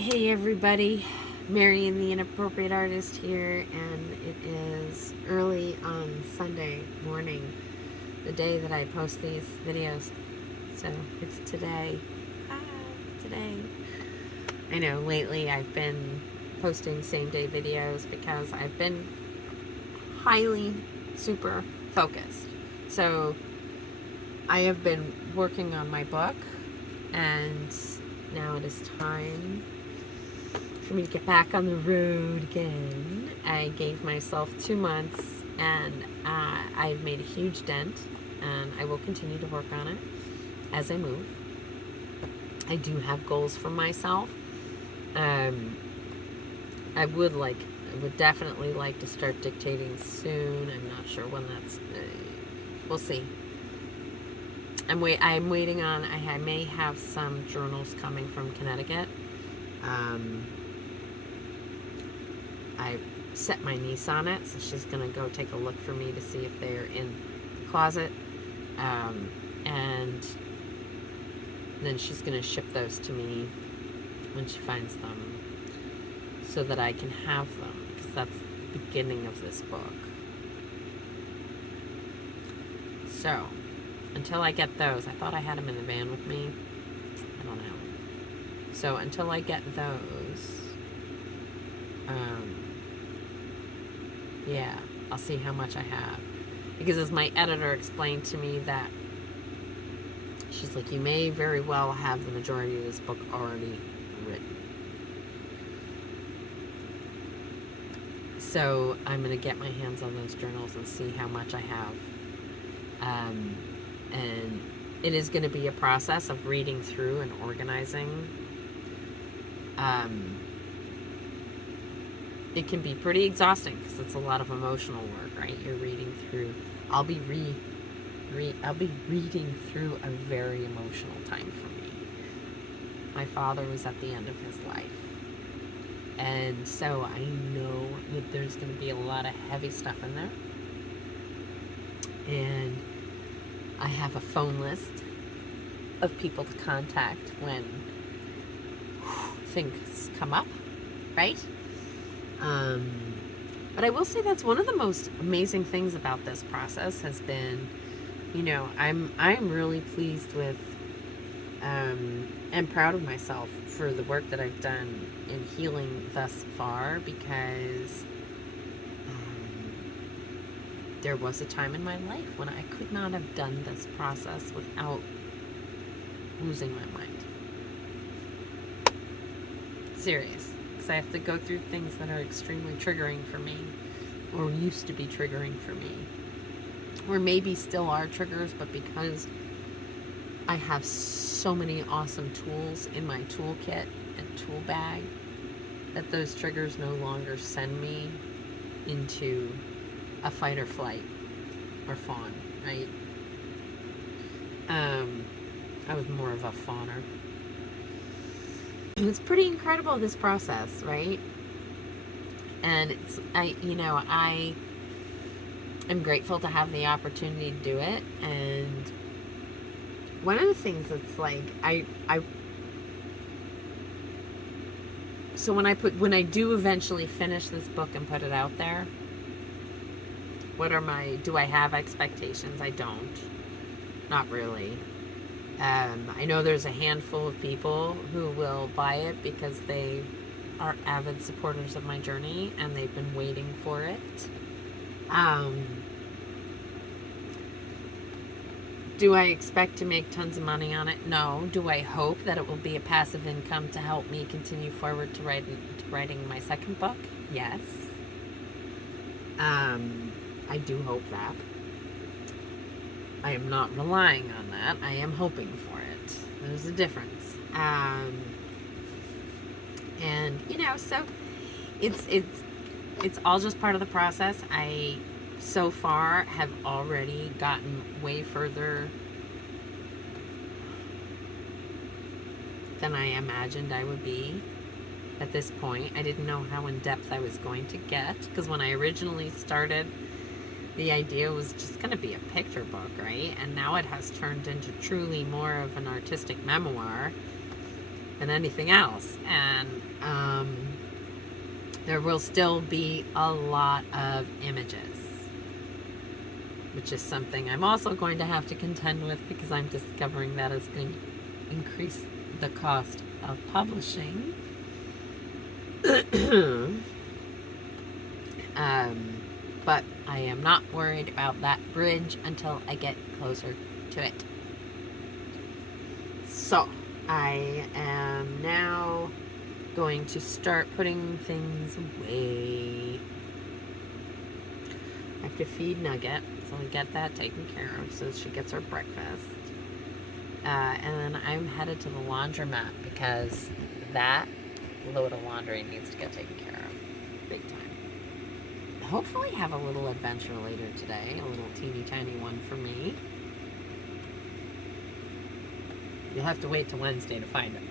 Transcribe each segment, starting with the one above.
Hey everybody, Marion the Inappropriate Artist here, and it is early on Sunday morning, the day that I post these videos. So it's today. Today. I know lately I've been posting same day videos because I've been highly super focused. So I have been working on my book, and now it is time for me to get back on the road again. I gave myself 2 months, and I've made a huge dent, and I will continue to work on it as I move. I do have goals for myself. I would definitely like to start dictating soon. I'm not sure when that's. We'll see. I'm waiting on. I may have some journals coming from Connecticut. I set my niece on it, so she's gonna go take a look for me to see if they're in the closet, and then she's gonna ship those to me when she finds them, so that I can have them, because that's the beginning of this book. So until I get those, I thought I had them in the van with me. I don't know. So until I get those, yeah, I'll see how much I have. Because as my editor explained to me, that she's like, you may very well have the majority of this book already written. So I'm going to get my hands on those journals and see how much I have. And it is going to be a process of reading through and organizing. It can be pretty exhausting because it's a lot of emotional work, right? You're reading through. I'll be reading through a very emotional time for me. My father was at the end of his life, and so I know that there's going to be a lot of heavy stuff in there. And I have a phone list of people to contact when things come up, right? But I will say that's one of the most amazing things about this process has been, I'm really pleased with, and proud of myself for the work that I've done in healing thus far, because there was a time in my life when I could not have done this process without losing my mind. Serious. Because I have to go through things that are extremely triggering for me, or used to be triggering for me, or maybe still are triggers, but because I have so many awesome tools in my toolkit and tool bag, that those triggers no longer send me into a fight or flight or fawn, right? I was more of a fawner. It's pretty incredible, this process, right? And I am grateful to have the opportunity to do it. And one of the things that's like, so when I do eventually finish this book and put it out there, do I have expectations? I don't. Not really. I know there's a handful of people who will buy it because they are avid supporters of my journey and they've been waiting for it. Do I expect to make tons of money on it? No. Do I hope that it will be a passive income to help me continue forward to writing my second book? Yes. I do hope that. I am not relying on that. I am hoping for it. There's a difference. And so it's all just part of the process. I so far have already gotten way further than I imagined I would be at this point. I didn't know how in depth I was going to get, because when I originally started, the idea was just going to be a picture book, right? And now it has turned into truly more of an artistic memoir. than anything else. And there will still be a lot of images, which is something I'm also going to have to contend with, because I'm discovering that is going to increase the cost of publishing. But I am not worried about that bridge until I get closer to it. So I am now going to start putting things away. I have to feed Nugget, so I get that taken care of so she gets her breakfast. And then I'm headed to the laundromat because that load of laundry needs to get taken care of big time. Hopefully have a little adventure later today, a little teeny tiny one for me. You'll have to wait till Wednesday to find it.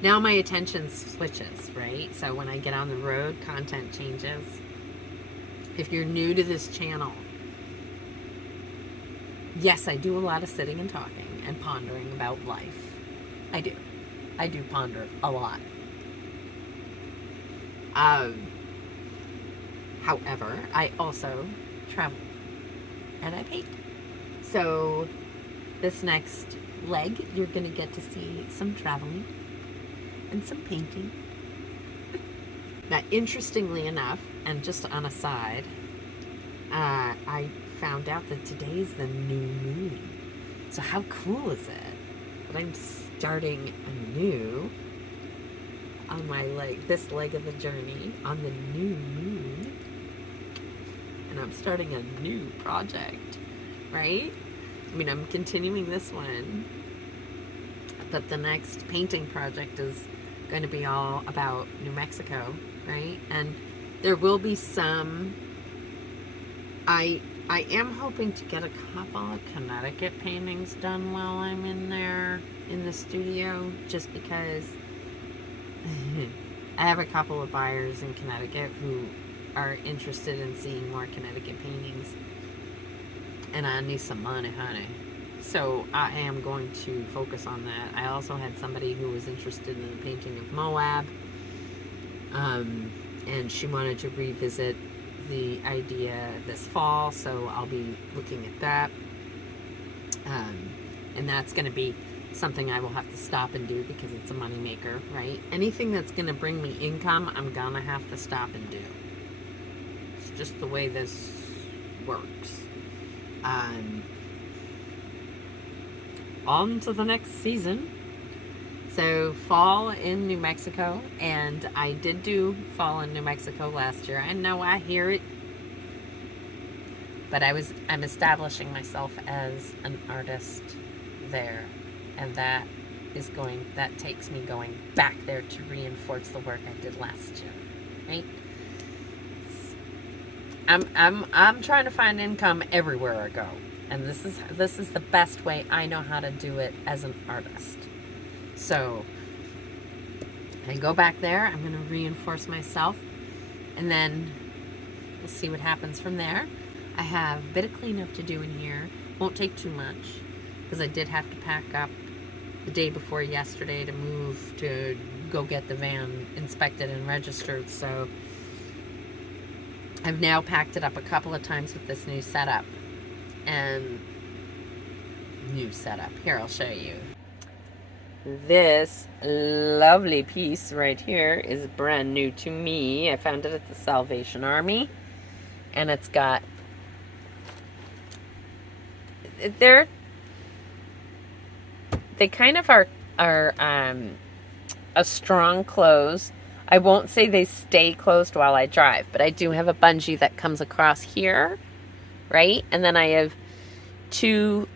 Now my attention switches, right? So when I get on the road, content changes. If you're new to this channel, yes, I do a lot of sitting and talking and pondering about life. I do ponder a lot. However, I also travel and I paint. So this next leg, you're going to get to see some traveling and some painting. Now, interestingly enough, and just on a side, I found out that today's the new moon. So how cool is it that I'm starting anew on my this leg of the journey on the new moon, and I'm starting a new project, right? I mean, I'm continuing this one, but the next painting project is going to be all about New Mexico, right? And there will be some, I am hoping to get a couple of Connecticut paintings done while I'm in there in the studio, just because I have a couple of buyers in Connecticut who are interested in seeing more Connecticut paintings, and I need some money, honey. So I am going to focus on that. I also had somebody who was interested in the painting of Moab, and she wanted to revisit the idea this fall, so I'll be looking at that. And that's going to be something I will have to stop and do because it's a money maker, right? Anything that's going to bring me income, I'm going to have to stop and do. It's just the way this works. On to the next season. So fall in New Mexico, and I did do fall in New Mexico last year. I know, I hear it, but I'm establishing myself as an artist there, and that takes me going back there to reinforce the work I did last year, right? I'm trying to find income everywhere I go, and this is the best way I know how to do it as an artist. So I go back there, I'm going to reinforce myself, and then we'll see what happens from there. I have a bit of cleanup to do in here. Won't take too much, because I did have to pack up the day before yesterday to move to go get the van inspected and registered. So I've now packed it up a couple of times with this new setup. And here, I'll show you. This lovely piece right here is brand new to me. I found it at the Salvation Army, and it's got they kind of are a strong close. I won't say they stay closed while I drive, but I do have a bungee that comes across here, right? And then I have two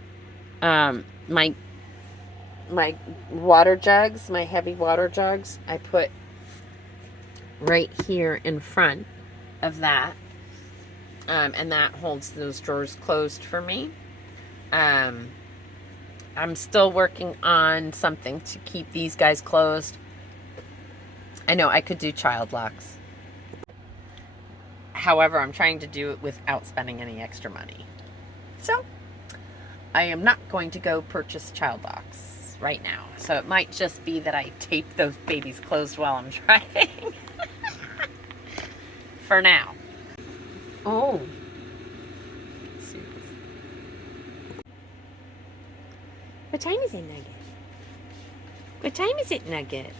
my water jugs, my heavy water jugs, I put right here in front of that, and that holds those drawers closed for me. I'm still working on something to keep these guys closed. I know I could do child locks. However, I'm trying to do it without spending any extra money. So I am not going to go purchase child locks. right now. So it might just be that I tape those babies closed while I'm driving. For now. Oh. What time is it, Nugget? What time is it, Nugget?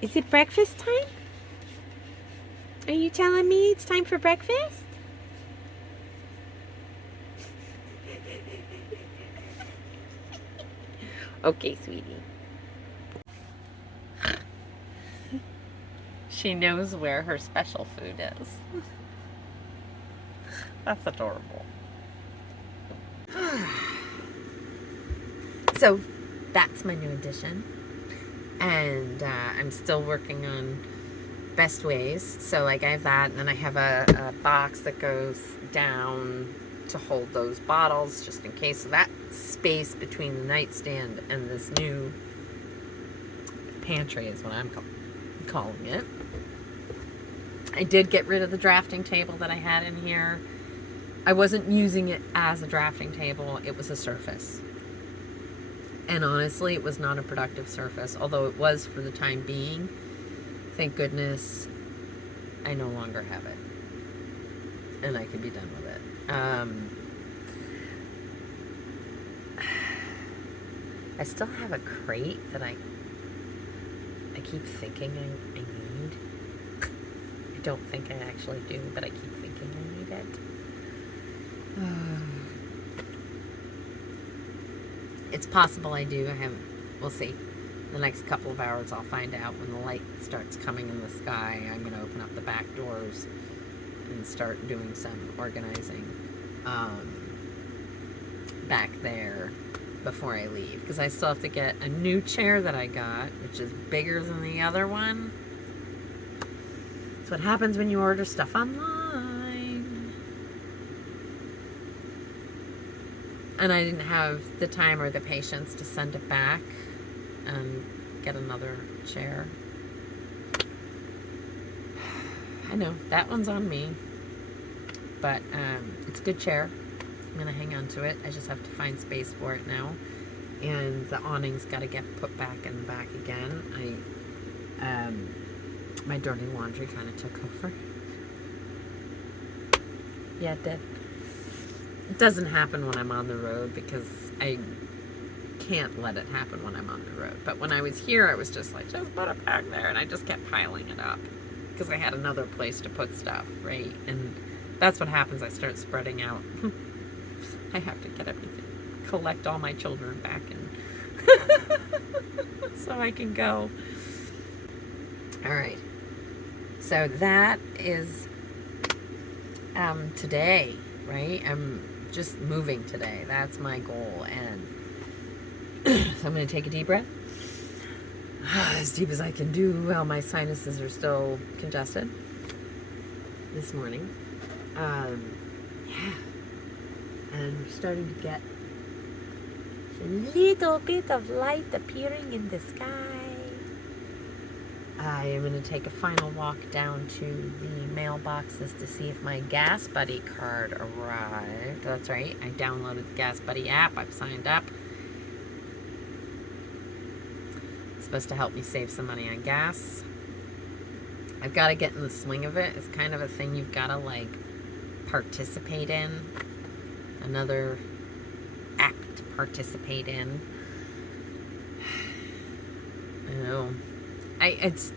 Is it breakfast time? Are you telling me it's time for breakfast? Okay, sweetie. She knows where her special food is. That's adorable. So that's my new addition, and I'm still working on best ways. So like I have that, and then I have a box that goes down to hold those bottles just in case. So that space between the nightstand and this new pantry is what I'm calling it. I did get rid of the drafting table that I had in here. I wasn't using it as a drafting table. It was a surface. And honestly, it was not a productive surface, although it was for the time being. Thank goodness I no longer have it. And I can be done with it. I still have a crate that I keep thinking I need. I don't think I actually do, but I keep thinking I need it. It's possible I do. We'll see. The next couple of hours I'll find out. When the light starts coming in the sky, I'm going to open up the back doors and start doing some organizing back there before I leave. Because I still have to get a new chair that I got, which is bigger than the other one. That's what happens when you order stuff online. And I didn't have the time or the patience to send it back and get another chair. I know, that one's on me. But it's a good chair. I'm going to hang on to it. I just have to find space for it now. And the awning's got to get put back in the back again. My dirty laundry kind of took over. Yeah, it did. It doesn't happen when I'm on the road because I can't let it happen when I'm on the road. But when I was here, I was just like, just put it back there. And I just kept piling it up because I had another place to put stuff, right? And that's what happens. I start spreading out. I have to get everything, collect all my children back in so I can go. All right. So that is today, right? I'm just moving today. That's my goal. And so I'm going to take a deep breath. As deep as I can do while my sinuses are still congested this morning. Yeah. And we're starting to get a little bit of light appearing in the sky. I am going to take a final walk down to the mailboxes to see if my Gas Buddy card arrived. That's right. I downloaded the Gas Buddy app. I've signed up. It's supposed to help me save some money on gas. I've got to get in the swing of it. It's kind of a thing you've got to, like, participate in. Another act to participate in. I know. It's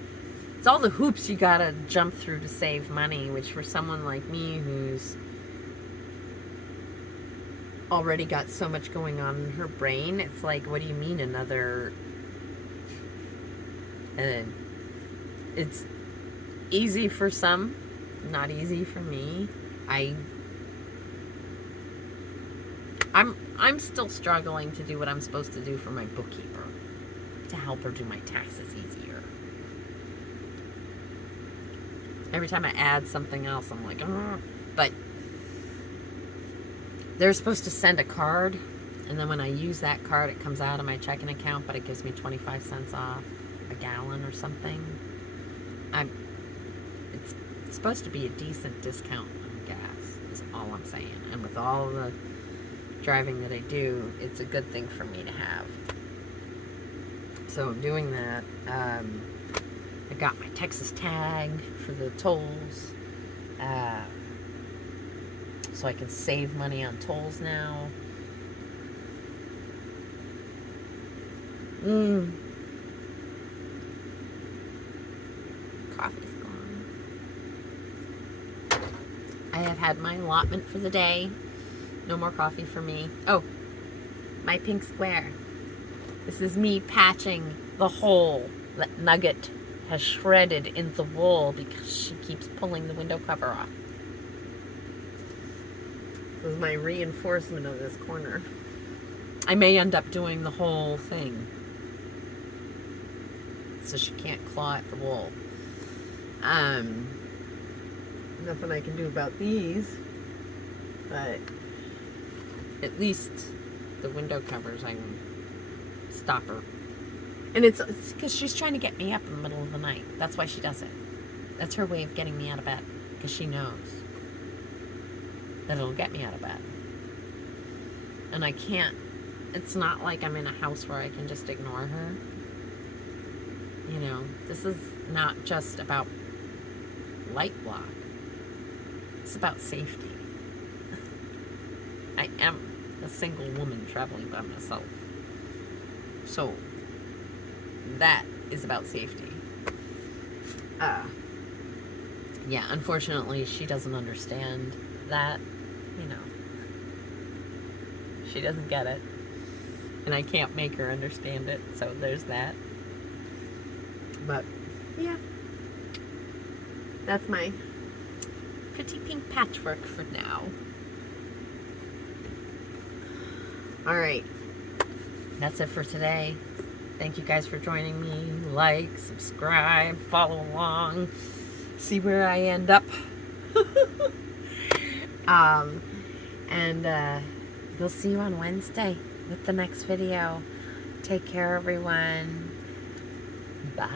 all the hoops you gotta jump through to save money, which for someone like me who's already got so much going on in her brain, it's like, what do you mean another? And it's easy for some, not easy for me. I'm still struggling to do what I'm supposed to do for my bookkeeper, to help her do my taxes easier. Every time I add something else, I'm like, ugh. But they're supposed to send a card, and then when I use that card, it comes out of my checking account, but it gives me 25 cents off a gallon or something. It's supposed to be a decent discount on gas, is all I'm saying. And with all the driving that I do, it's a good thing for me to have. So I'm doing that. I got my Texas tag for the tolls. So I can save money on tolls now. Coffee's gone. I have had my allotment for the day. No more coffee for me. Oh, my pink square. This is me patching the hole that Nugget has shredded in the wall because she keeps pulling the window cover off. This is my reinforcement of this corner. I may end up doing the whole thing, so she can't claw at the wool. Nothing I can do about these, but at least the window covers I can stop her. And it's because she's trying to get me up in the middle of the night. That's why she does it. That's her way of getting me out of bed, because she knows that it'll get me out of bed. And I can't, it's not like I'm in a house where I can just ignore her. You know, this is not just about light block. It's about safety. I am a single woman traveling by myself. So, that is about safety. Yeah, unfortunately, she doesn't understand that, you know. She doesn't get it. And I can't make her understand it, so there's that. But, yeah. That's my pretty pink patchwork for now. Alright. That's it for today. Thank you guys for joining me. Like, subscribe, follow along, see where I end up. And we'll see you on Wednesday with the next video. Take care, everyone. Bye.